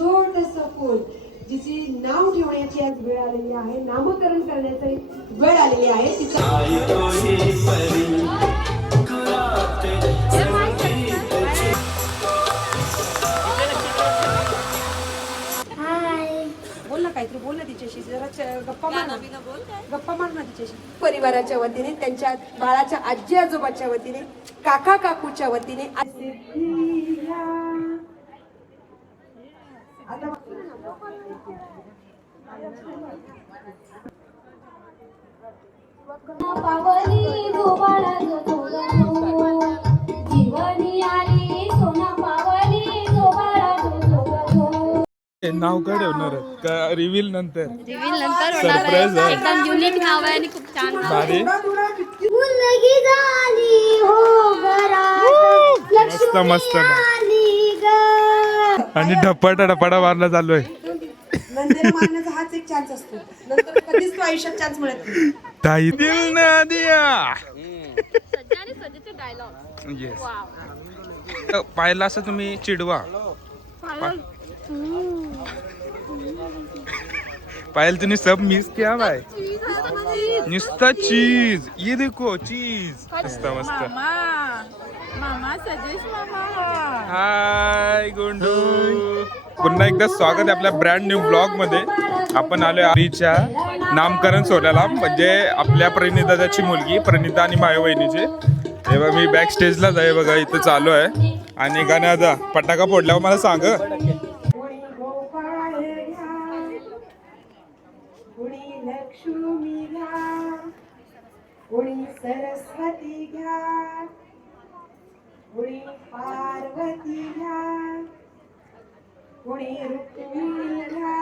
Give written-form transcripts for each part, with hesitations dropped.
छोटंसं फूल जिची नाव ठेवण्याची आज वेळ आलेली आहे, नामकरण करण्याची वेळ आलेली आहे तिचा बोल ना काहीतरी, बोल ना तिच्याशी जरा गप्पा मार ना, गप्पा मार ना तिच्याशी. परिवाराच्या वतीने, त्यांच्या बाळाच्या आजी आजोबाच्या वतीने, काका काकूच्या वतीने पावली गोबाळा जीवनी आली सोना पावली गोबाळा नाव काय ठेवणार का रिव्हील नंतर सरप्राईज आहे. एकदम युनिक नाव आहे आणि खूप छान नाव आहे. मुलगी झाली हो घरात मस्त मस्त आणि ढपाटा मारला चालू आहे. नंतर मारण्याचा हाच एक चान्स असतो, नंतर कधीच तो आयुष्यात चान्स मिळत नाही. ताई दिल ना दिया येस. पाहिला असं तुम्ही चिडवा पायल तूने सब मिस किया भाई. नुसता चीज, ये देखो चीज. मस्त मस्त. हाय गोंडू, पुन्हा एकदा स्वागत आहे आपल्या ब्रँड न्यू ब्लॉग मध्ये. आपण आलोय आईच्या नामकरण सोहळ्याला, म्हणजे आपल्या प्रणिताची मुलगी प्रणिता आणि माझ्या वहिनीचे. तेव्हा मी बॅक स्टेजलाच आहे बघा, इथं चालू आहे. आणि गाण्याचा फटाका फोडल्यावर मला सांग. लक्ष्मी घ्या, कोणी सरस्वती घ्या, कोणी पार्वती घ्या, कोणी रुक्मिणी घ्या,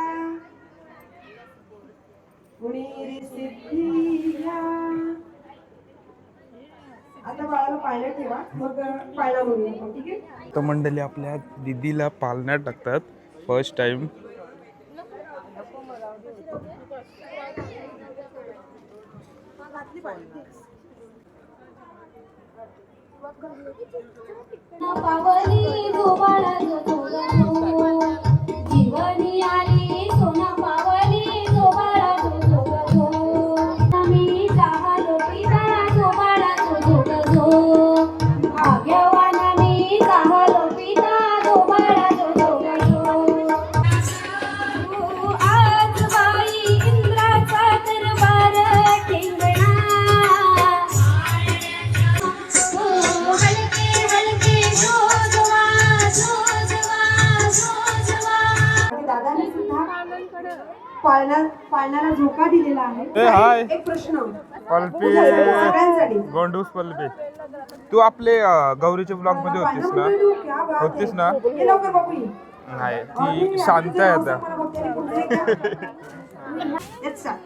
कोणी रिसिद्धी घ्या. आता बाळाला पाळण्यात ठेवा, मग पाळणा म्हणूया आपण, ठीक आहे. तर मंडळी आपल्या दीदीला पालण्यात टाकतात फर्स्ट टाइम. पावली गोबाळा जीवनी आली सोना पावली गोबाळा मी चाहलो पिता गोबाळा भाग्यवान मी चाहलो पिता गोबाळा आज बाई इंद्राचा दरबार ठेंगणा दादाने सुद्धा पाळण्याला झोका दिलेला आहे. एक प्रश्न पल्पी सगळ्यांसाठी. गोंडूस पल्पी, तू आपले गौरीच्या ब्लॉग मध्ये होतीस ना? होतीस ना? ये लवकर बापू ये. नाही, ती शांत आहे आता.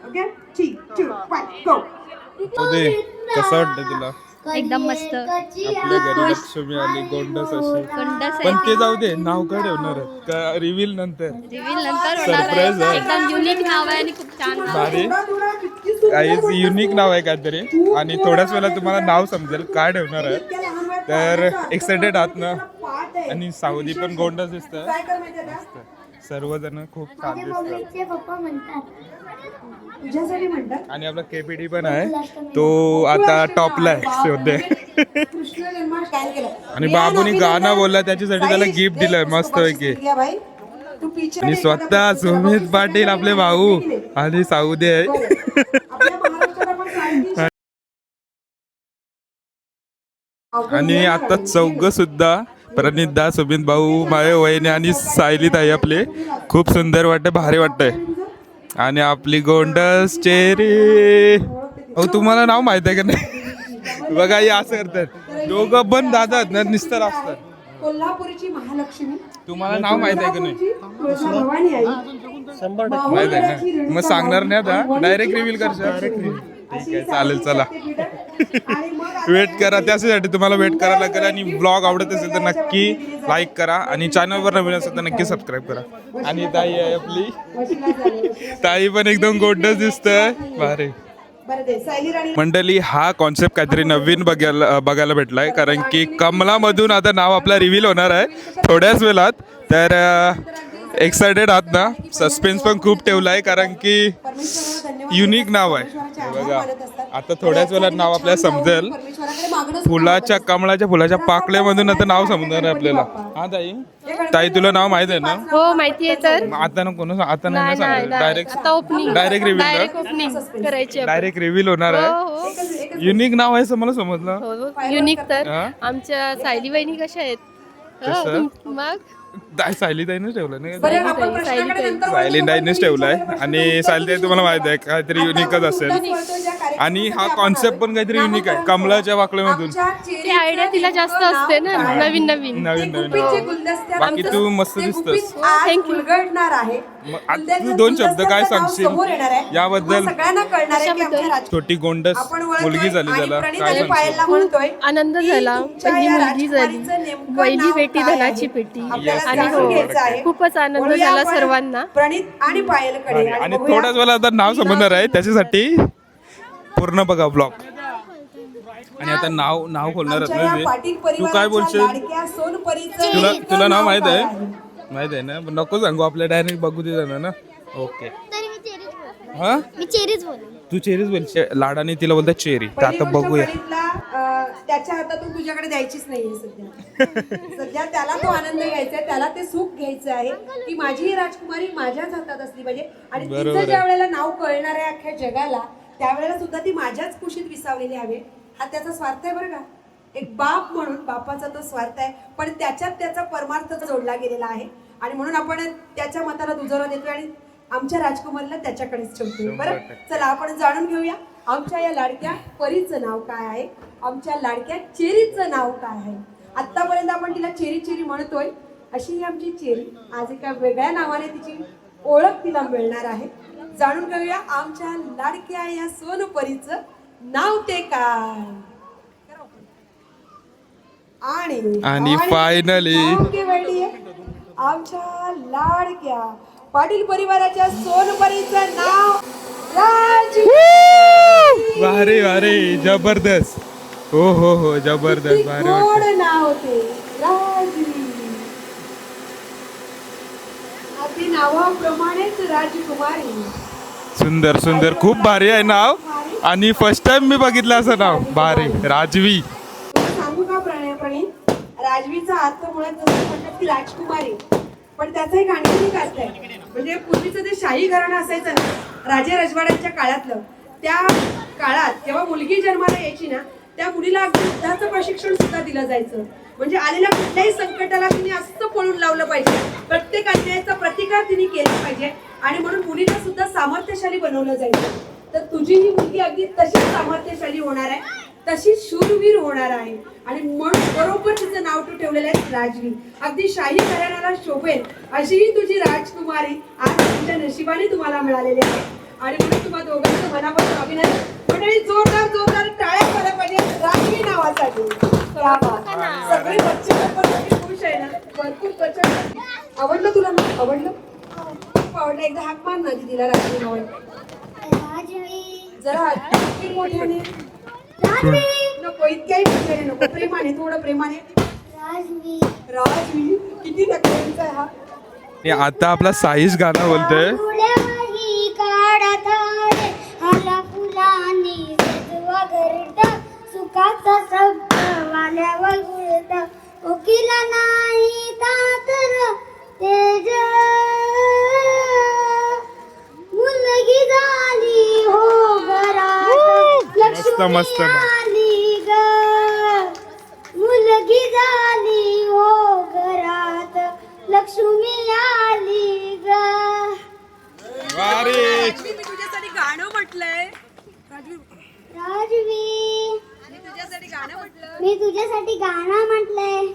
ओके, ठीक, 2, 1, go. उदे कसं वाटतं तुला? एकदम मस्त. आपल्या घरी लक्ष्मी आली, गोंडस अशी. गोंडस पण ते जाऊ दे, नाव काय ठेवणार आहे का रिव्हील नंतर? सरप्राईज आहे. एकदम युनिक नाव आहे आणि खूप छान नाव आहे. भारी काहीच युनिक नाव आहे काहीतरी, आणि थोड्याच वेळा तुम्हाला नाव समजेल काय ठेवणार आहे. तर एक्साइटेड आहात ना? आणि सावधी पण गोंडस दिसत, सर्वजण खूप छान दिसतात. पप्पा म्हणतात तुझ्यासाठी म्हणतात. आणि आपला केपीडी पण आहे, तो आता टॉपला आहे सध्या. कृष्ण जन्माष्टमी काय केलं आणि बाबूनी गाणं बोलला, त्याच्यासाठी त्याला गिफ्ट दिलंय मस्त पैकी. भाई तू पीछे आणि स्वतः सुमित पाटील आपले भाऊ आणि साऊदे आहे. आपल्या महाराष्ट्राला पण साडेतीनशे आणि आता चौघ सुद्धा प्रणितदा, सुमित भाऊ, माझे वहिनी आणि सायली ताई आपले. खूप सुंदर वाटते, भारी वाटतंय. आणि आपली गोंडस चेहरे. अहो तुम्हाला नाव माहित आहे का नाही? बघा हे असं करतात दोघं पण दादा निस्तर असतात. कोल्हापूरची महालक्ष्मी, तुम्हाला नाव माहित आहे का नाही? भवानी आई, माहित आहे ना? मग सांगणार नाही आता, डायरेक्ट रिव्हील करशाल. ठीक आहे, चालेल. चला वेट करा, त्यासाठी तुम्हाला वेट करायला लागेल. आणि ब्लॉग आवडत असेल तर नक्की लाईक करा, आणि चॅनलवर नवीन असेल तर नक्की सबस्क्राईब करा. आणि ताई आहे आपली, ताई पण एकदम गोंडस दिसतंय, भारी. मंडळी हा कॉन्सेप्ट काहीतरी नवीन बघायला भेटलाय, कारण की कमलामधून आता नाव आपला रिव्हील होणार आहे थोड्याच वेळात. तर एक्सायटेड आहात ना? सस्पेन्स पण खूप ठेवलाय कारण की परमेश्वराला धन्यवाद युनिक देतात, नाव आहे. परमेश्वराचे हे आभार बघा, मानत असतात. आता थोड्याच आणि वेळात याचं नाव किती आपल्याला छान नाव समजेल. परमेश्वराकडे मागणं सुद्धा फुलाच्या आवडतं. कमळाच्या फुलाच्या पाकळ्यामधून आता नाव समजणार आहे आपल्याला. हा ताई तुला नाव माहित आहे ना? हो माहिती आहे तर. मग आता नको ना, आता नाही ना नाही नाही सांगायचं. डायरेक्ट आता opening direct reveal direct opening करायची आपण. डायरेक्ट रिव्हील होणार हो आहे. हो युनिक नाव आहे असं मला समजलं. हो युनिक तर हा? आमच्या सायली वहिनी कशा आहेत कसं? हो, मग सायली ताईनेच ठेवलं नाही का? बरं, आपण प्रश्नाकडे नंतर वळतो. सायली ताईनेच ठेवलाय प्रश्न आणि उत्तर सायली ताई तुम्हाला माहित आहे आता काहीतरी आपण युनिकच असेल. मुद्दाच वळतोय ज्या कार्यक्रमासाठी आणि हा आपण कॉन्सेप्ट पण आलोय. काहीतरी युनिक आहे नामकरण कमळाच्या वाकळ्यामधून. आमच्या ती चेरीचं आयडिया तिला जास्त नेमकं असते ना नाव काय? नवीन नवीन नवीन ते नवीन गुपित जे हो. गुलदस्ते बाकी आहेत, तू मस्त ते दिसतोस. गुपित आज Thank you. उलगडणार आहे. मग आता गुलदस्त्याचं तू दोन शब्द काय नाव सांगशील समोर येणार आहे. याबद्दल? तुम्हा सगळ्यांना कळणार आहे की आमच्या राज- छोटी गोंडस आपण वळतोय मुलगी झाली आणि त्याला प्रणित काय आणि सांगशील? पायलला म्हणतोय आनंद की झाला तुमच्या पहिली या मुलगी झाली राजकुमारीचं नेमकं पहिली नाव बेटी काय धनाची आहे? पेटी आपल्याला Yes, आणि जाणून हो घ्यायचं आहे. खूपच आनंद वळूया झाला आपण सर्वांना. प्रणित आणि पायलकडे आणि बघूया थोड्याच वेळा आता नाव समजणार आहे त्याच्यासाठी पूर्ण बघा ब्लॉग. आणि आता नाव खोलणार आमच्या या आहेत पाटील ना तू काय परिवाराच्या बोलशील? लाडक्या सोनपरीचं तुला नेमकं तुला नाव माहित काय आहे? माहित आहे ना पण नको सांगू आपल्या डायरेक्ट बघू दे जाणार ना. ओके हा मी चेरीच बोलू. तू चेरीच बोल लाडाने तिला बोलतात चेरी तर पहिली आता गोष्ट बघूया. प्रणितला, त्याच्या हातातून तुझ्याकडे द्यायचीच नाहीये सध्या. सध्या त्याला तो आनंद घ्यायचा आहे, त्याला ते सुख घ्यायचं आहे की माझी ही राजकुमारी माझ्याच हातात असली पाहिजे. आणि बरोबर तिचं आहे. ज्या वेळेला नाव कळणार आहे अख्ख्या जगाला त्यावेळेला सुद्धा ती माझ्याच कुशीत विसावलेली हवी. हा त्याचा स्वार्थ आहे बरं का. एक बाप म्हणून बापाचा तो स्वार्थ आहे पण त्याच्यात त्याचा परमार्थ जोडला गेलेला आहे. आणि म्हणून आपण त्याच्या मताला दुजोरा देतोय आणि आमच्या राजकुमारीला त्याच्याकडेच ठेवतोय. बरं चला आपण जाणून घेऊया आमच्या या लाडक्या परीचं नाव काय आहे, आमच्या लाडक्या चेरीचं नाव काय आहे. आतापर्यंत आपण तिला चेरी चेरी म्हणतोय अशी ही आमची चेरी आज एका वेगळ्या नावाने तिची ओळख तिला मिळणार आहे. जाणून घेऊया आमच्या लाडक्या या सोनपरीचं नाव ते काय. आणि finally आमच्या लाडक्या पाटील परिवाराच्या सोनपरीचं नाव राजवी. भारी भारी जबरदस्त. हो हो हो जबरदस्त किती भारी गोड वाटतं. नाव ते राजवी. अगदी नावाप्रमाणेच राजकुमारी. सुंदर सुंदर खूप भारी आहे नाव आणि फर्स्ट टाइम मी बघितलं असं नाव. भारी राजवी. तुला सांगू का प्रणित राजवीचा अर्थ मुळात जसं म्हणतात की राजकुमारी पण त्याचं एक आणखी एक अर्थ आहे. म्हणजे पूर्वीचं जे शाही घराणं असायचं ना राजे रजवाड्यांच्या काळातलं त्या काळात जेव्हा मुलगी जन्माला यायची ना त्या मुलीला अगदी युद्धाचं प्रशिक्षण सुद्धा दिलं जायचं. म्हणजे आलेल्या कुठल्याही संकटाला तिने असं पळून लावलं पाहिजे, प्रत्येक अन्यायाचा प्रतिकार तिने केला पाहिजे आणि म्हणून मुलीला सुद्धा सामर्थ्यशाली बनवलं जायचं. तर तुझी ही मुलगी अगदी तशीच सामर्थ्यशाली होणार आहे, तशीच शूरवीर होणार आहे आणि म्हणून बरोबर तिचं नाव तू ठेवलेलं आहे राजवी. अगदी शाही घराण्याला शोभेल अशी ही तुझी राजकुमारी आज तुमच्या नशिबाने तुम्हाला मिळालेली आहे. आणि म्हणून तुम्हाला दोघांचं मनापासून अभिनंदन. मंडळी जोरदार जोरदार टाळ्या झाल्या पाहिजे राजवी नावासाठी. सगळे बच्चे पण खुश आहे ना, भरपूर प्रचंड. आवडलं तुला ना? आवडलं खूप आवडलं. एकदा हाक मार ना दिदीला राजवी नावाने. राजवी जरा किती मोठ्याने राजवी नको, इतक्याही मोठ्याने नको, प्रेमाने थोडं प्रेमाने. राजवी राजवी किती नकळीचा आहे हा. आणि आता आपला साईश गाणं बोलतोय. फुलवही काढत आले हाला फुलांनी सजवा घरट सुखाचा शब्द वाल्यावर गुळत कोकिला नाही तातर तेज मुलगी झाली हो घरात लक्ष्मी मस्त. आली ग मुलगी झाली हो घरात लक्ष्मी आली ग. भारी. राजवी मी तुझ्यासाठी गाणं म्हटलंय. राजवी राजवी मी तुझ्यासाठी गाणं म्हटलं. मी तुझ्यासाठी गाणं म्हटलंय.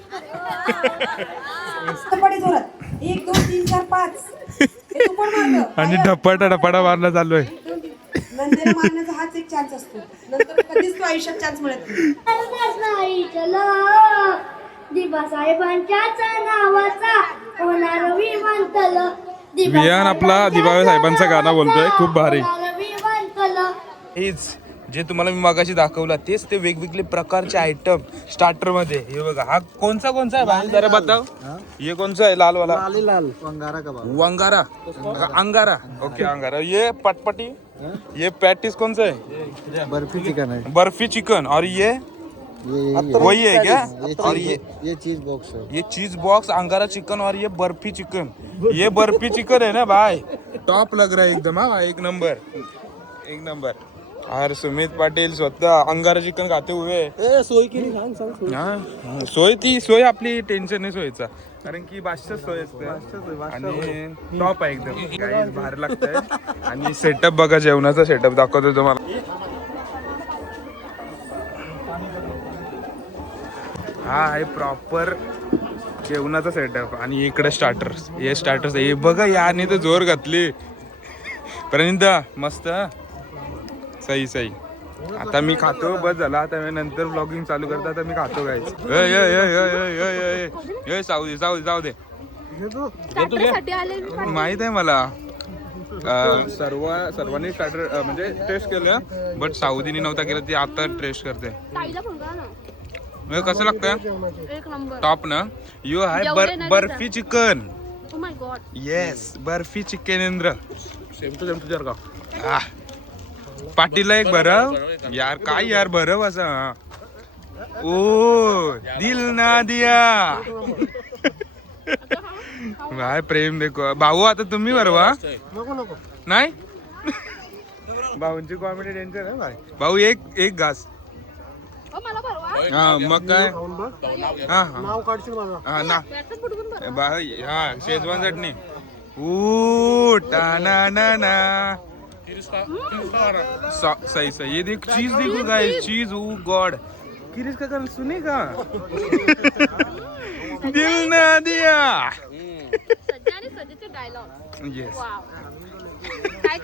मस्तपणे जोरात 1 2 3 4 5 हे तू पण मारलं. आणि ढपाटा ढपाटा मारणं चालू आहे. नंतर मारण्याचा हाच एक चान्स असतो, नंतर कधीच तो आयुष्यात चान्स मिळत नाही. चला दिबासाहेबांच्याच नावाचा होणार विमानतल. विहान आपला दिबावे साहेबांचं गाणं बोलतोय. खूप भारी. विमानतल. हीच जे तुम्हाला मी मगाशी दाखवला तेच ते वेगवेगळे प्रकारचे आयटम स्टार्टर मध्ये. हे बघा हा कोणचा आहे भाई जरा बताओ. ये कौन सा है लाल वाला? लाल वंगारा कबाब. वंगारा अंगारा. ओके अंगारा. ये पटपटी ये पैटिस कौन सा है? बर्फी चिकन है. बर्फी चिकन. और ये वही है क्या? और ये चीज बॉक्स है. ये चीज बॉक्स अंगारा चिकन और ये बर्फी चिकन. ये बर्फी चिकन है ना भाई, टॉप लग रहा है एकदम. हाँ एक नंबर. और सुमित पाटील स्वतः अंगारा चिकन खाते हुए. सोय केली सांग. हा सोय आपली टेन्शन नाही सोयीचा, कारण की बादशाह सोय असते आणि टॉप आहे एकदम. Guys, भारी लागतंय. आणि सेटअप बघा, जेवणाचा सेटअप दाखवतो तुम्हाला. हा आहे प्रॉपर जेवणाचा सेटअप. आणि इकडे स्टार्टर्स. हे बघा याने तर जोर घातली. प्रणिता मस्त. सही. आता मी खातो, बस झाला. आता मी नंतर व्लॉगिंग चालू करतो. आता मी खातो गाईस. जाऊ दे. स्टार्टरसाठी आले माहित आहे मला. सर्वांनी स्टार्टर म्हणजे टेस्ट केलं, बट साऊदीनी नव्हता केलं. ती आता टेस्ट करते. ताईला फोन करा ना. कसं लागतं? एक नंबर. टॉप ना. यो आहे जेवढे नाही barfi chicken. Oh my god. Yes barfi चिकनेंद्र. सेम टू तुझ्या का पाटीला एक भरव यार. काय यार भरव असा. ओ दिल ना दिया. काय प्रेम देखो. भाऊ आता तुम्ही भरवा. नाही भाऊंची कॉमेडी टेन्शन आहे भाई. भाऊ एक घास. ओ मला भरवा. हा मग काय. हा नाव काढशील माझा. हा ना त्याचं बुडवून भरवा. भाई. हा शेजवान चटणी. ओ टाना ना ना. सही. ये देख चीज देखो गाइस. चीज. ओ गॉड. किरिस का गाना सुने का? दिल ना दिया. सज्जा आणि सज्जेचे डायलॉग. येस. वाव. काय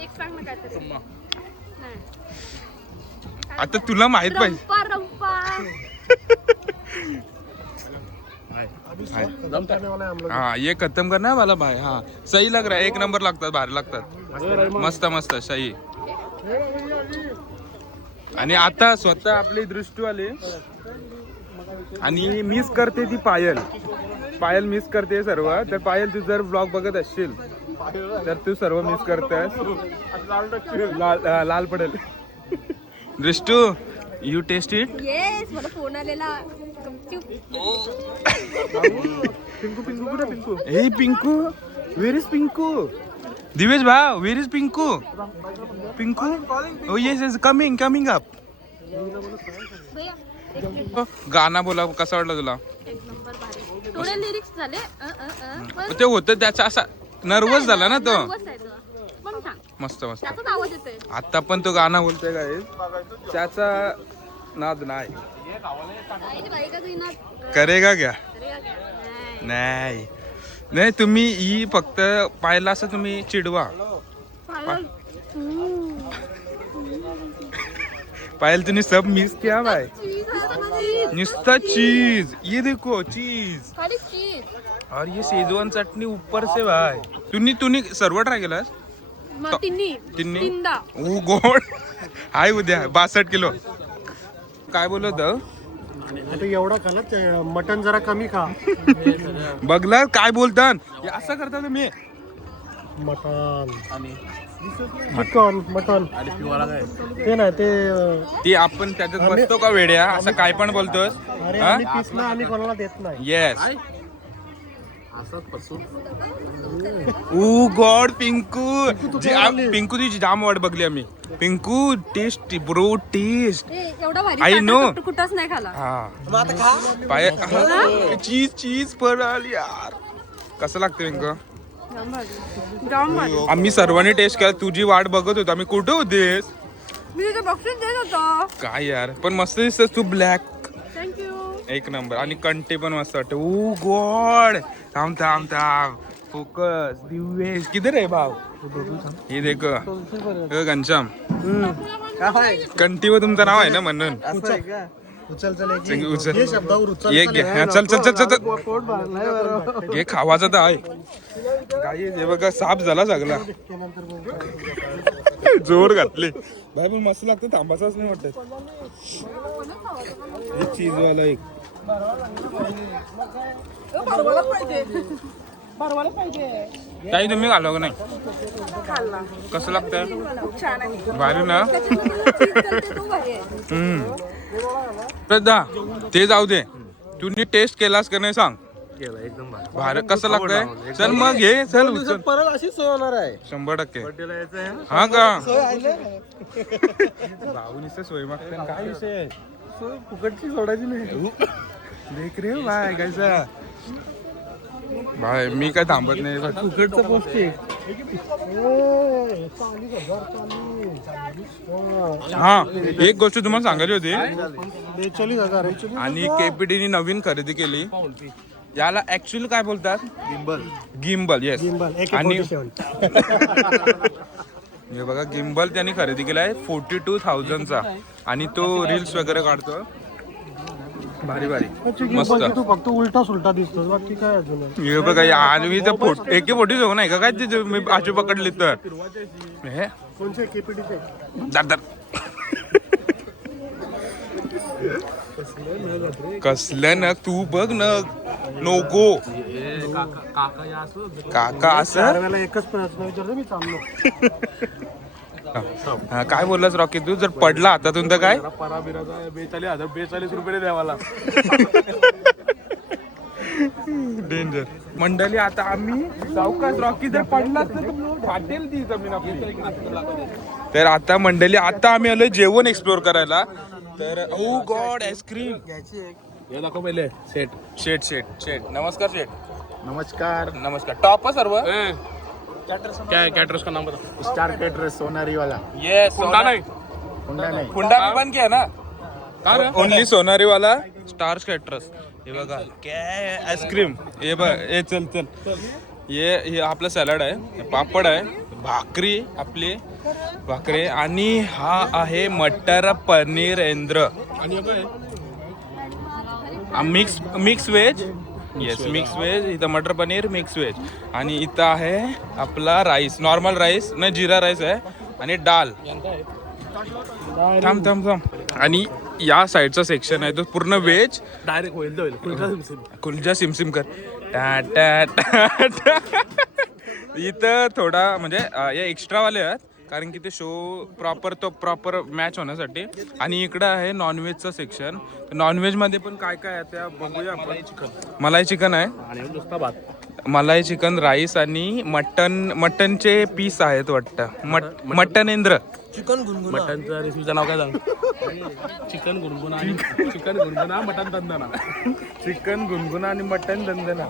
एक सांग ना काहीतरी. नाही. आता तुला माहित पाहिजे. रंपा. हाँ ये खत्म करना है वाला भाई. हाँ सही लग रहा है. एक नंबर लागतात, भारी लागतात. मस्त सही. आणि आता स्वतः आपली दृष्टी आली आणि मिस करते ती पायल मिस करते सर्व. तर पायल तू जर ब्लॉग बघत असशील तर तू सर्व मिस करतेस. लाल पडेल. दृष्टू यू टेस्ट इट. येस मला फोन आलेला. पिंकू. हे पिंकू. Where is Pinku? दिवेश भाव where is Pinku? Oh yes coming up. गाणं बोला, कसा वाटला तुला? एक नंबर भारी. थोडे लिरिक्स झाले. ते होतं त्याचा असा नर्वस झाला ना तो. बस आहे तो. पण छान. मस्त. त्याचाच आवाज येतोय. आता पण तो गाणं बोलतोय काय, त्याचा नाद नाही. करेगा क्या? नाही तुम्ही ही फक्त पाहिला असं तुम्ही चिडवा. पायल तूने सब मिस किया भाई. नुसता चीज. ये देखो चीज. और ये शेजवान चटनी ऊपर से भाई. तूने सर्व ट्राय केलास? तिन्ही. ओ गोड. हाय उद्या 62 किलो. काय बोलत आता एवढा खालाच मटन जरा कमी खा. बघला काय बोलतात. असं करता तुम्ही. मटन चिकन मटन ते नाही ते आपण त्याच्यात बसतो का वेड्या. असं काय पण बोलतोस. अरे आम्ही पिसला आम्ही कोणाला देत नाही. Yes. Oh god Pinku. Pinku तुझी जाम वाट बघली आम्ही. Pinku test bro test. एवढा भारी. I know. कुठंच नाही खाला. हा पाय चीज पडाली यार. कसं लागतं पिंकू? जाम भारी. आम्ही सर्वांनी टेस्ट केला. तुझी वाट बघत होतो आम्ही. कुठे होतेस? मी तुझं बक्षीस देत होतो. काय यार पण मस्त दिसतस तू. ब्लॅक. थँक्यू. एक नंबर. आणि कंटे पण मस्त वाटते. ओ गॉड. थांब फोकस. दिवेश किधर आहे भाव? हे देख घनश्याम. कंटीवर तुमचं नाव आहे ना म्हणून. उचल चल चल, उचल. हे शब्दावर उचल ये घे. हा, चल चल चल चल चल. पोट भरलंय बरं. घे खावाचा तर आहे गाई हे बघा साप झाला सगळा जोर घातले भाई पण मस्त लागतं थांबाचाच नाही वाटत हे चीजवाला एक ताई तुम्ही घालव का नाही कसं लागतं भारी ना श्रद्धा ते जाऊ दे तू टेस्ट केलास का नाही सांग एकदम भारी कसं लागतंय चल मग घे चल उचल परत अशीच सोय होणार आहे 100% हा का भाऊनीच सोय मागते काय विषय आहे सोय फुकटची सोडायची नाही देख रे भाई कैसा भाई मी काय थांबत नाही फुकटचं पोस्ट हा एक गोष्ट तुम्हाला सांगायची होती 42,000 आणि केपीटीने नवीन खरेदी केली याला ऍक्च्युअली काय बोलतात गिम्बल येस आणि हे बघा गिम्बल त्यांनी खरेदी केलाय 42,000चा आणि तो रील्स वगैरे काढतो भारी भारी मस्त तू फक्त उलटा सुलटा दिसतो बाकी काय अजून हे बघा या आणवीचा फोटो एके फोटो जाऊ नाही का काय तिथे मी आजू पकडली तर हे कोणचे केपीटीचे दर दर कसलं न तू बघ न नको काका असं वेळेला एकच प्रश्न विचारतो मी चाललो हा, काय बोललास रॉकी तू जर पडला हातातून तर काय 42 रुपये द्यावाला डेंजर मंडळी आता आम्ही चौकात रॉकी जर पडला तर फाटेल ती जमीन आपली तर आता मंडळी आता आम्ही आलोय जेवण एक्सप्लोर करायला तर ओ गॉड आईस्क्रीम हे दाखव पहिले सेट शेट शेट शेट नमस्कार शेट नमस्कार नमस्कार टॉप है सर्व क्या है कैटरस का नाम बता स्टार कैटरस सोनारी वाला ये सोना नहीं होंडा नहीं हुंडा भी बन गया ना ओनली सोनारी वाला स्टार कैटरस हे बघा काय आईस्क्रीम हे बघ हे चल चल हे आपलं सॅलड आहे पापड आहे भाकरी आपली भाकरी आणि हा आहे मटर पनीर एंद्र mix veg yes mix veg इथं मटर पनीर मिक्स व्हेज आणि इथं आहे आपला राईस नॉर्मल राईस नाही जिरा राईस आहे आणि डाल थांब थांब थांब आणि या साईडचा सेक्शन आहे तो पूर्ण व्हेज डायरेक्ट होईल कुलजा सिमसिम कर टा टा टा टा. इथं थोडा म्हणजे हे एक्स्ट्रावाले आहेत कारण की ते शो प्रॉपर मॅच होण्यासाठी आणि इकडं आहे नॉनव्हेजचं सेक्शन नॉनव्हेजमध्ये पण काय काय आहे त्या बघूया आपण मलाई चिकन आहे मलाई चिकन राईस आणि मटनचे पीस आहेत वाटतं मटन इंद्र मटनचं रेसिपीचं नाव काय सांग चिकन गुनगुना मटन तंदना चिकन गुनगुना आणि मटन दंदना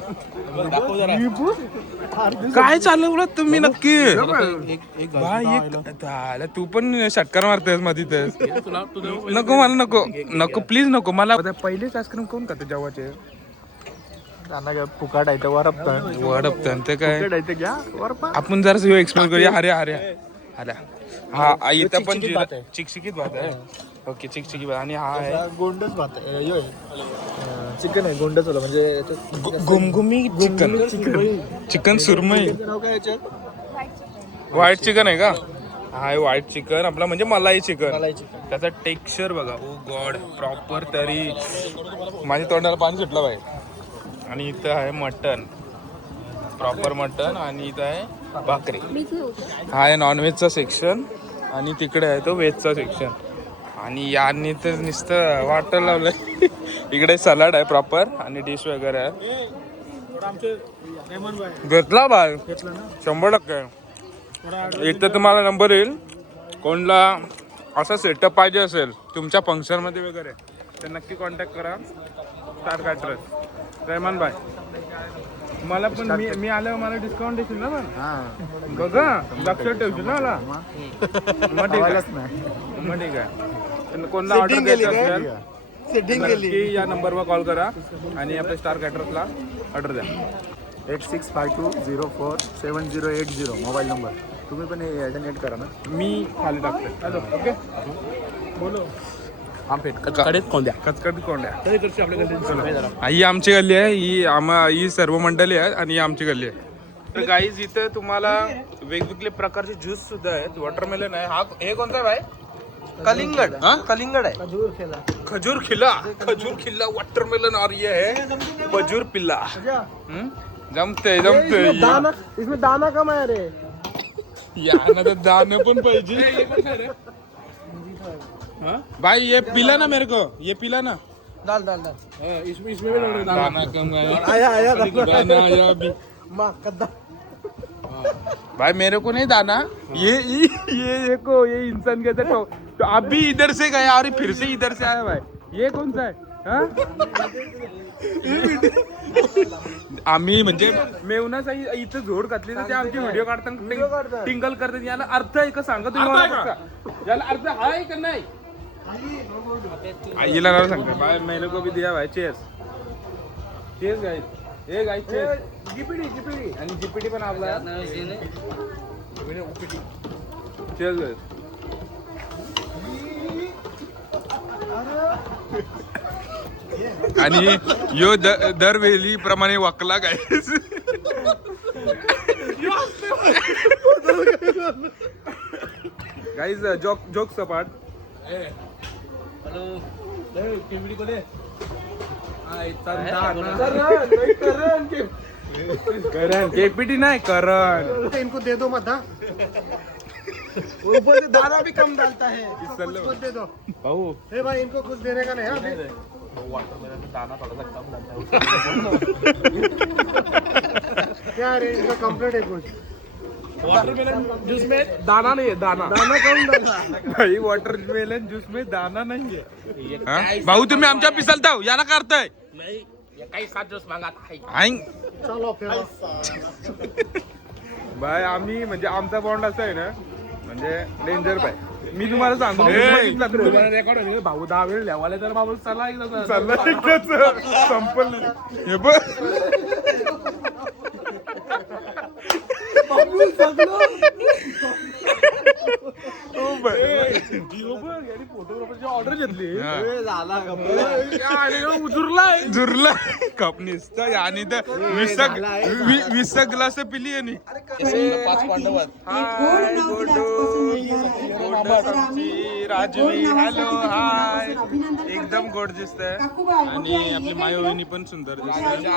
काय चालू तुम्ही नक्की तू पण षटकार मारतेस मध्ये नको मला नको प्लीज नको मला पहिलेच आईस्क्रीम कोण खाते जेव्हाचे फुकाट आहे वडपतं ते काय आपण जरा एक्सप्लोर करूया अरे अरे अरे हा इथं पण चिकचिकीत भात आहे ओके चिकचिकी भात आणि हा आहे गोंडच भात आहे चिकन आहे गोंडच होलं म्हणजे घुमघुमी चिकन सुरमई नाव काय याच्यात व्हाईट चिकन आहे का हा आहे व्हाईट चिकन आपला म्हणजे मलाई चिकन मलाई चिकन त्याचा टेक्स्चर बघा ओ गॉड प्रॉपर तरी माझ्या तोंडाला पाणी सुटलं पाहिजे आणि इथं आहे मटन प्रॉपर मटन आणि इथं आहे भाकरी हा आहे नॉनव्हेजचा सेक्शन आणि तिकडे आहे तो व्हेजचा सेक्शन आणि यांनी तर नुसतं वाटर लावलंय इकडे सलाड आहे प्रॉपर आणि डिश वगैरे आहे घेतला बाय 100% इथं तुम्हाला नंबर येईल कोणला असा सेटअप पाहिजे असेल तुमच्या फंक्शनमध्ये वगैरे तर नक्की कॉन्टॅक्ट करा स्टार कॅटरर्स रेहमान भाई मला पण मी आल्यावर मला डिस्काउंट देशील ना पण बघा लक्षात ठेवशील ना मला मग ठीक आहे कोणला ऑर्डर द्यायचं असेल नक्की या नंबरवर कॉल करा आणि आपल्या स्टार कॅटरर्सला ऑर्डर द्या 8652047080 मोबाईल नंबर तुम्ही पण हे ॲड करा ना मी खाली टाकतो ओके बोलो आमपेट कडेच कोंद्या कचकट कोंड्या. तरी करशी आपल्या गल्लीत ही आमची गल्ली आहे, ही सर्व मंडळी आहे आणि ही आमची गल्ली आहे. तर गाईज इथे तुम्हाला वेगवेगळे प्रकारचे ज्यूस सुद्धा आहेत. वॉटरमेलन आहे. हा हे कोणता आहे भाई? कलिंगड. हा कलिंगड आहे. खजूर खिल्ला वॉटरमेलन और ये है खजूर पिल्ला. जमते इसमें दाना कम आहे रे. याना तर दाणं पण पाहिजे भाई. ये पिला ना मेरे को, ये पिला ना. डाल डाल डाल. इसमें भी डाल दाना. दाना कम है. आया दाना आया अभी. माँ कद्दा. भाई मेरे को नहीं दाना. ये देखो ये इंसान कहते तो अभी इधर से गया और फिर से इधर से आया भाई. ये कौन सा है? हाँ? आम्ही म्हणजे मेवनाचा इथं झोड घातली तर ते आमची व्हिडिओ काढताना टिंगल करतात. याला अर्थ आहे का सांगा तुम्ही मला फक्त. याला अर्थ आहे का नाही? आईला ना सांगते भाई. मेरे को भी दिया भाई. Chess guys. Hey guys chess. GPD आणि जीपीडी पण आपला. Chess guys. आणि यो दरवेळी प्रमाणे वाकला गाईस. गाईस जोक सपाट. करण केपीटी नाही करण. इनको दे दो मत. ऊपर से दाना भी कम डालता है. कुछ दे दो भाऊ. हे भाई इनको कुछ देने का नहीं है. दाना थोड़ा सा कम डालता है. क्या रे इसका कंप्लीट है कुछ. वाटरमेलन जूस में दाना नहीं है. दाना कम डालता भाई वॉटरमेलन ज्यूस में दाना नाही आहे. भाऊ तुम्ही आमच्या पिसलता याला करताय नहीं. ये काही सात ज्यूस मागत आहे. आईंग. चलो फिर. बाय आम्ही म्हणजे आमचा बॉन्ड असा आहे ना म्हणजे डेंजर बाय. मी तुम्हाला सांगू रेकॉर्ड भाऊ 10 वेळ लिहावाले तर बाबू चला एकदा संपल. हे बघ फोटोग्राफरची ऑर्डर घेतली. जुरला कप निसतं आणि वीस ग्लास पिली आणि 5 पांडव. राजवी. Hello hi. एकदम गोड दिसतंय आणि आपली मायोविनी पण सुंदर दिसते.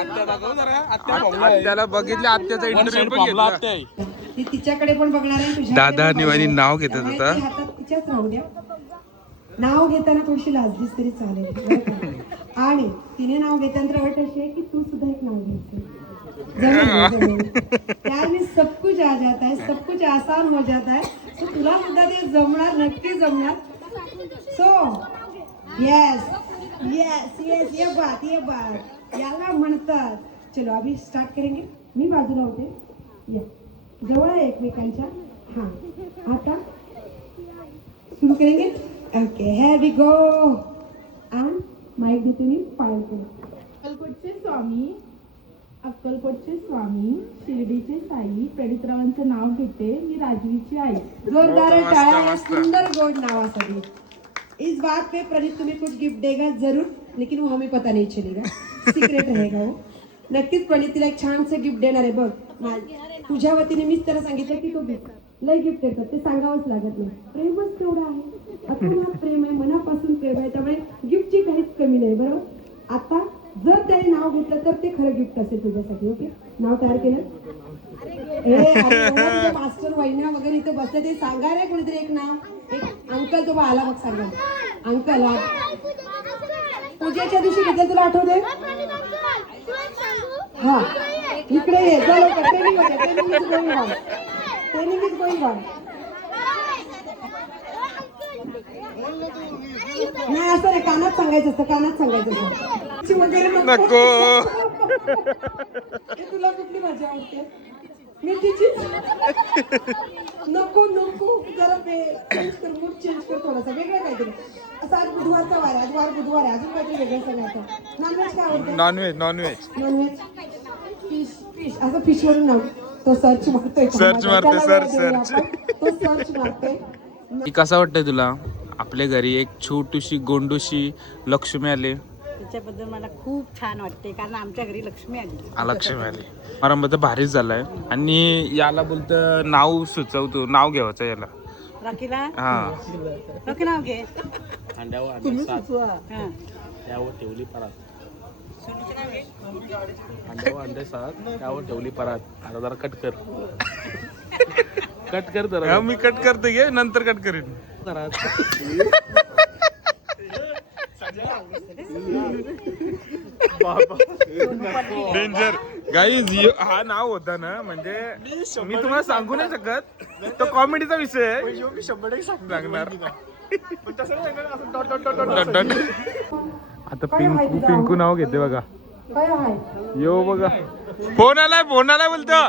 आत्याला बघितलं. आत्याचा इंटरव्ह्यू पण घेतला. ती तिच्याकडे पण बघणार आहे. तुझ्या दादा आणि वाणी नाव घेतात आता. हातात तिच्याच राहू द्या. नाव घेताना थोडीशी लाजलीस तरी चालेल बरं का? आणि तिने नाव घेताना तर अट अशी आहे की तू सुद्धा एक नाव घ्यायचं. यार मी सब कुछ आ जाता है, सब कुछ आसान हो जाता है. सो तुला सुद्धा ते जमणार, नक्की जमणार. सो येस येस येस ये बात याला म्हणतात. चलो अभी स्टार्ट करेंगे. मी बाजूला होते. या जवळ आहे एकमेकांच्या. हा आता सुरू करेंगे. Okay here we go. and mic देते मी. पाय करू. अक्कलकोटचे स्वामी, अक्कलकोटचे स्वामी, शिर्डीचे साई, प्रणितरावांचं नाव घेते. मी राजवीची आई. जोरदार मस्त, टाळ्या मस्त. सुंदर गोड नावासाठी. इस बात पे प्रणीत तुम्हें कुछ गिफ्ट देगा जरूर, लेकिन वो हमें पता नहीं चलेगा. सिक्रेट रहेगा वो. नक्कीच प्रणीत तिला एक छानसं गिफ्ट देणार आहे. बघ तुझ्या वतीने मीच त्याला सांगितलं की तो गिफ्ट लय गिफ्ट येतात ते सांगावंच लागत नाही. प्रेमच तेवढं आहे. अतोनात प्रेम आहे, मनापासून प्रेम आहे. त्यामुळे गिफ्टची काहीच कमी नाही. बरोबर. आता जर त्याने नाव घेतलं तर ते खरं गिफ्ट असेल तुझ्यासाठी. ओके नाव तयार केलं. मास्टर वहिना वगैरे इथे बसले ते सांगा रे कोणीतरी एक नाव. एक अंकल तो आला बघ सांगा. अंकल पूजेच्या दिवशी घेतलं तुला आठवते. हा इकडे ये. चलो training is going on. Training is going on. नाही असं रे कानात सांगायचं असतं. कानात सांगायचं असतं. वगैरे नको. तुला कुठली भाजी आवडते. मेथीची. नको नको जरा चेंज कर. मूड चेंज कर थोडासा. वेगळं काहीतरी असं. आज बुधवारचा वार. आज वार बुधवार आहे. अजून काहीतरी वेगळं सांगायचं. नॉनव्हेज काय आवडतं. नॉनव्हेज. Nonveg fish. असं फिश वरून नाव तो सर्च मारतोय. सर्च मारते. सर्च तो सर्च मारतोय. कसा वाटतंय तुला आपल्या घरी एक छोटीशी गोंडूशी लक्ष्मी आली. त्याच्याबद्दल मला खूप छान वाटते कारण आमच्या घरी लक्ष्मी आली. लक्ष्मी आली. समारंभ तर भारीच झालाय. आणि याला बोलतं नाव सुचवतो, नाव घ्यायचं याला. राखीला हा राखी नाव घे. तुम्ही सुचवा. हा. त्यावर ठेवली परात. अंड्यावर अंडे सात त्यावर ठेवली परात. आता जरा कट कर. कट कर जरा. हा, मी कट करते घे, नंतर कट करीन. Danger guys. हा नाव होता ना, म्हणजे मी तुम्हाला सांगू नाही शकत, तो कॉमेडीचा विषय आहे. 100% सांगणार. पण तसं नाही सांगणार, असं डॉट डॉट डॉट डॉट. आता पिंकू पिंकू नाव घेते बघा. काय आहे यो बघा, फोन आलाय बोलतो.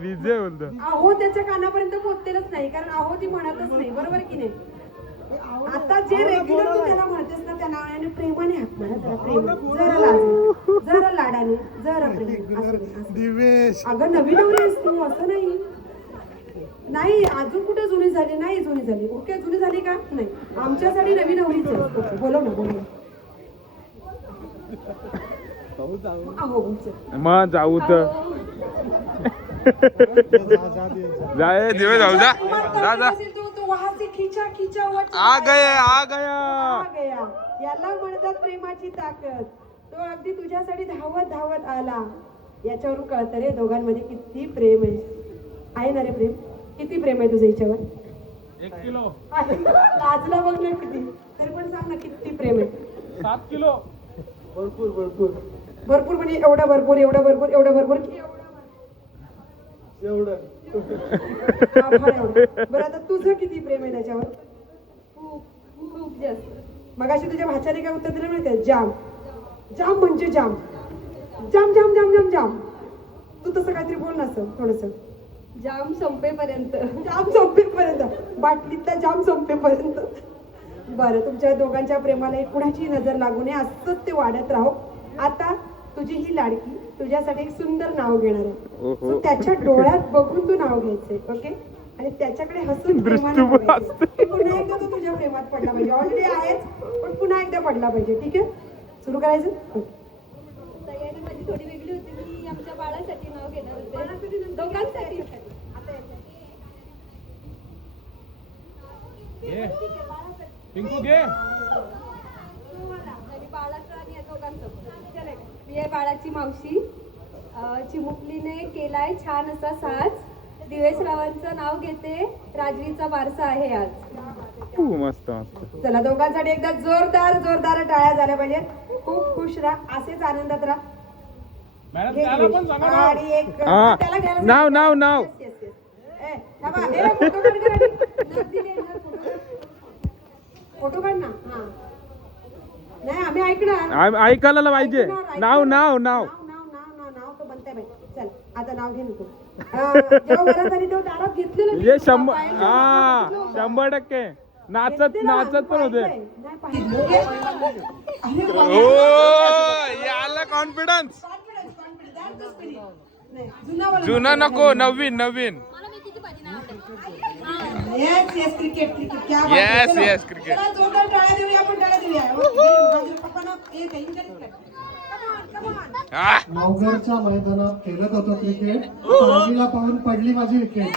विजय बोलतो. अहो त्याच्या कानापर्यंत पोहोचतेलच नाही, कारण अहो ती म्हणतच नाही, बरोबर की नाही. आता जे रेग्युलर तू त्याला म्हणतेस ना, त्या नावाने प्रेमाने हाक म्हणा त्याला. प्रेम जरा लाज, जरा लाडाने, जरा प्रेम असं नाही, असं. अगं नवीन नवरी आहेस तू, असं नाही. नाही अजून कुठे जुनी झाली, नाही जुनी झाली. ओके जुनी झाली का नाही, आमच्यासाठी नवीन नवरीच आहे. बोलव ना बोलव. अहो बोलचं. मग जाऊ तर जाए दिवे जाऊ जा जा जा. तो वहां से खिचा खिचा हुआ आ गया आ गया. याला म्हणतात प्रेमाची ताकद. तो अगदी तुझ्यासाठी धावत धावत आला. याच्यावरून कळतं रे दोघांमध्ये किती प्रेम आहे ना रे. प्रेम किती प्रेम आहे तुझं हिच्यावर. 1 किलो लाजला बघ ना किती. तरी पण सांग ना किती प्रेम आहे. 7 किलो. भरपूर भरपूर भरपूर म्हणजे एवढा भरपूर एवढा भरपूर एवढा भरपूर की एवढं. हा, फार एवढं. बरं आता तुझं किती प्रेम आहे त्याच्यावर. खूप खूप जास्त. मगाशी तुझ्या भाच्याने काय उत्तर दिलं माहिती आहे. जाम. जाम म्हणजे जाम. जाम जाम जाम जाम जाम. तू तसं काहीतरी बोल ना असं थोडस. जाम संपेपर्यंत. जाम संपेपर्यंत. बाटलीतला जाम संपेपर्यंत. बरं तुमच्या दोघांच्या प्रेमाला कुणाची नजर लागू नये असंच ते वाढत राहो. आता तुझी ही लाडकी तुझ्यासाठी एक सुंदर नाव घेणार आहे. So त्याच्या डोळ्यात बघून तू नाव घ्यायचंय. ओके. आणि त्याच्याकडे हसून प्रेमाने बघायचं. पुन्हा एकदा तो तुझ्या प्रेमात पडला पाहिजे. ऑलरेडी आहेच पण पुन्हा एकदा पडला पाहिजे. ठीक आहे सुरू करायचं. तयारी माझी थोडी वेगळी होती. मी आमच्या बाळासाठी नाव घेणार होते, दोघांसाठी. पिंकू घे. आणि बाळाचं आणि या दोघांचं. मी आहे बाळाची मावशी. चिमुकलीने केलाय छान असा साज. दिवेशरावांचं नाव घेते. राजवीचा वारसा आहे आज. मस्त मस्त. चला दोघांसाठी एकदा जोरदार जोरदार टाळ्या झाल्या पाहिजे. खूप खुश राहा, असेच आनंदात राहा. मॅडम घे त्याला पण सांगा गिरीश. ना. आणि एक हा. त्याला घ्यायला नाव, सांगितलं. नाव, नाव. Yes, yes, yes. ए, थांबा. हे बघ, फोटो काढ गं आधी. नथ दिली, नथ फोटो काढ. फोटो काढ ना. हा नाही आम्ही ऐकणार. ऐकायला पाहिजे. ऐकणार. नाव नाव नाव नाव नाव नाव नाव नाव तो बनताय बाई. चल आता नाव घे नको. जेव्हा वरात झाली तेव्हा दारात घेतलेलं मी. हे 100 पायाच्या हा हातात घेतलं होतं. 100% नाचत घेतलेलं, नाचत पण होते. नाही पाहिलं. अरे वा. ओ याला confidence. Confidence, confidence. That's the spirit. नाही, जुनावाला जुना नको, नवीन नवीन. Yes, yes, cricket, cricket. क्या बात है. Yes, चलो. yes, cricket. चला, जोरदार टाळ्या देऊया आपण. टाळ्या देऊया. बाजूला पप्पांना हे काही encourage कर. Come on, come on. हा. नवघरच्या मैदानात खेळत होतो क्रिकेट. सानीला पाहून पडली माझी विकेट.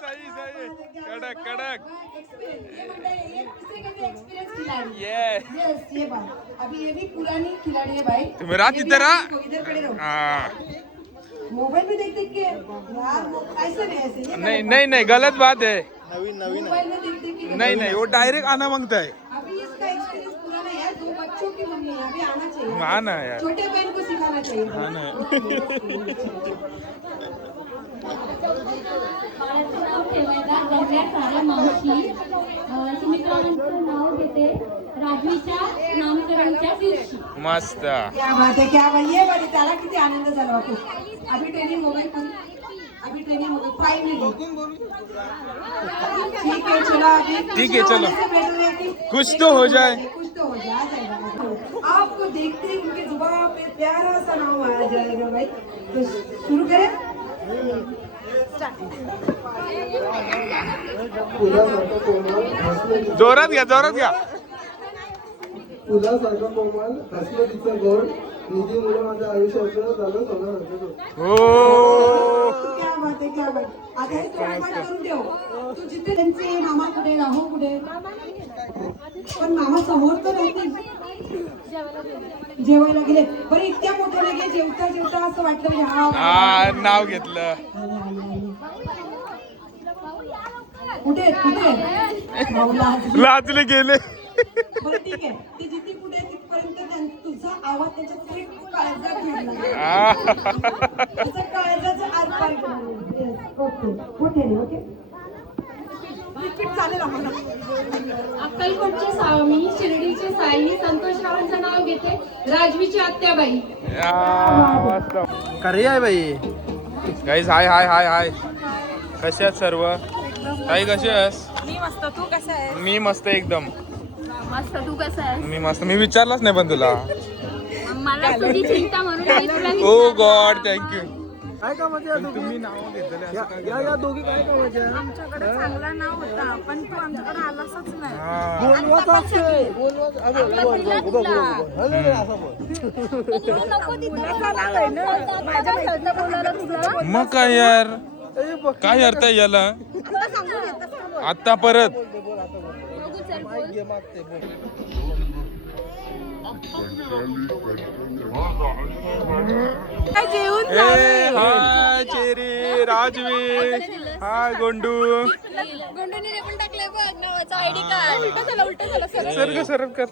सही सही. कडक कडक. Experience. ये बनता है, ये किससे कहते हैं experience खिलाड़ी. ये Yes, ये बात. अभी ये भी पुरानी खिलाड़ी है भाई. तुम्हें रात ये भी इधर आ. आपको इधर खड़े रहो. हाँ. मोबाइल में देख देख के यार ऐसे नहीं ऐसे ये नहीं नहीं नहीं गलत बात है. मोबाइल में देख देख के नहीं नहीं वो डायरेक्ट आना मांगता है. अभी इसका एक्सपीरियंस पूरा नहीं है. 2 बच्चों की मम्मी है, अभी आना चाहिए. हाँ ना यार. छोटे बहन को सिखाना चाहिए. बाळाचं नाव ठेवायला गल्ल्या साऱ्या मावशी. सुमित्रावांचं नाव घेते. राजवीच्या नामकरणाच्या दिवशी. मस्त. क्या बात है, क्या बात. ये बड़ी त्याला किती आनंद झाला वाटतो. अभी ट्रेनिंग हो गई पूरी. अभी ट्रेनिंग हो गई फाइनली. ठीक है चलो अभी ठीक है, चलो. से बेटर है कि कुछ तो हो जाए. कुछ तो तो हो जाएगा। आपको देखते ही उनके जुबान पे प्यारा सा नाम आ जाएगा भाई। तो शुरू करें। फुलासारखं कोमल हसलं जोरात घ्या फुलासारखं कोमल हसलं तिचं गोड निधीमुळे माझ्या आयुष्याचं झालं सोनं हो क्या बात आहे, क्या बात आहे. आता हे तोंडपाठ करून ठेव. तू जिथे त्यांचे मामा कुठे राहो कुठे पण मामा समोर तर राहतील. जेवायला गेले बरं इतक्या मोठ्या लगे जेवता जेवता असं वाटलं म्हणजे हा नाव घेतलं. कुठे कुठे भाऊला लाजले गेले. बरं ठीक आहे ती जिथे कुठे आहे तिथपर्यंत तुझा आवाज त्याच्यात थेट काळजात घ्यायला त्याचा काळजाचा आरपार केला. ओके कुठे नाही ओके चालेल आम्हाला. अक्कलकोटचे स्वामी शिर्डीचे साई संतोषरावांचं नाव घेते राजवीची आत्याबाई. खरी आहे बाई. गाईज हाय हाय हाय हाय कसे आहेत सर्व. ताई कशी आहेस. मी मस्त. तू कसा आहे. मी मस्त एकदम मस्त. तू कसा आहे. मी मस्त. मी विचारलंच नाही पण तुला. मला तुझी चिंता म्हणून मी तुला ओ गॉड थँक्यू. काय कामाचे तुम्ही नाव घेतलेले या दोघी काय कामाचे. आमच्याकडे चांगला नाव होता पण तू आमच्याकडे आलासच नाही. मग काय यार काय अर्थ आहे याला आता परत. हाय चेरी राजवी. हाय गोंडू. सर सर कर.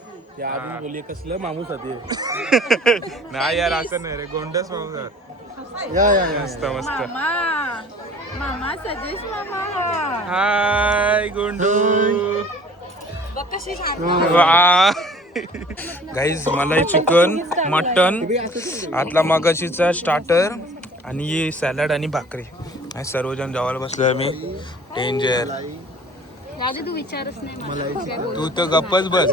कसलं माणूस आहे. नाही यार असं नाही रे गोंडस माणूस. मस्त मस्त. मामा सजेश मामा. हाय गोंडू. वा गाईज मलाई चिकन मटन आतला मगाशीचा स्टार्टर आणि सॅलड आणि भाकरी आणि सर्वजण जेवायला बसलोय मी. डेंजर. राजू तू विचारच नाही. तू तर गप्पच बस.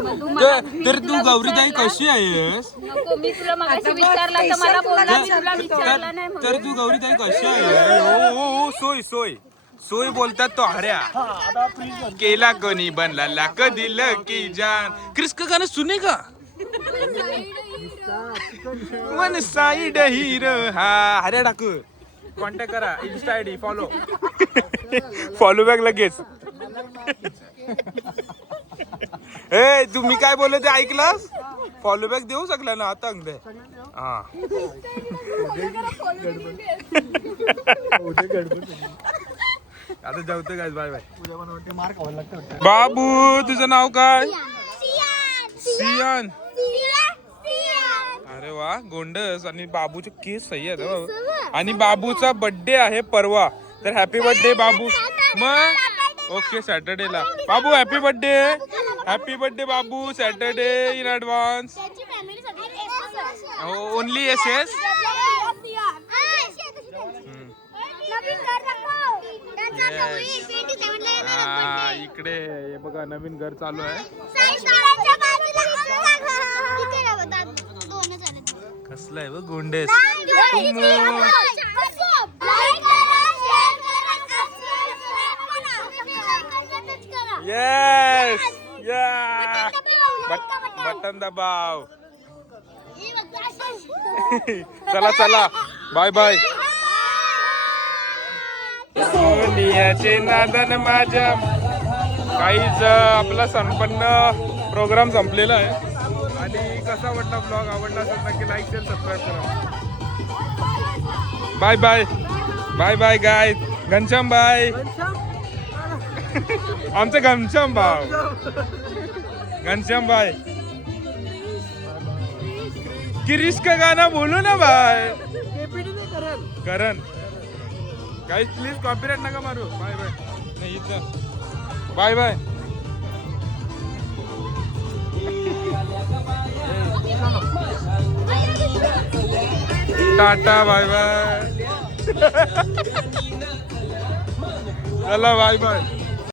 तर तू गौरीताई कशी आहेस. नको मी तुला मगाशी विचारला तर मला बोलला मी तुला विचारला नाही म्हणून. तर तू गौरीताई कशी आहे. हो सोय सोय सोय बोलतात तो हऱ्या केला कोणी बनला कधी की जान. क्रिस्क गाणं सुने का वन साइड हिरो. हा हऱ्या टाकू. कॉन्टॅक्ट करा इन्स्टा आयडी फॉलो बॅक लगेच. ए तुम्ही काय बोलले ते ऐकलास. फॉलो बॅक देऊ शकला ना आता अंगदे. हा आता जेवतो काय. Bye bye. बाबू तुझं नाव काय. सियान. अरे वा गोंडस. आणि बाबूचे केस सही आहेत. आणि बाबूचा बर्थडे आहे परवा तर हॅपी बर्थडे बाबू. मग ओके सॅटर्डेला Babu happy birthday. Happy birthday Babu Saturday in advance. Only एस एस. इकडे हे बघा नवीन घर चालू आहे. कसलं आहे बघ गोंडेस. येस या बटन दबाव. चला चला बाय बाय. सोनियाचे नादन माझ्या. काहीच आपला संपन्न प्रोग्राम संपलेला आहे. आणि कसा वाटला ब्लॉग आवडला असेल नक्की लाईक शेअर सबस्क्राईब करा. बाय बाय बाय बाय गाय. घनश्याम बाय. आमचं घनश्याम भाव घनश्याम बाय. किरीश का गाना बोलू ना bye. Karan guys please copyright नका मारू. Bye bye. नाही इथं bye bye. Tata bye bye. चला बाय बाय.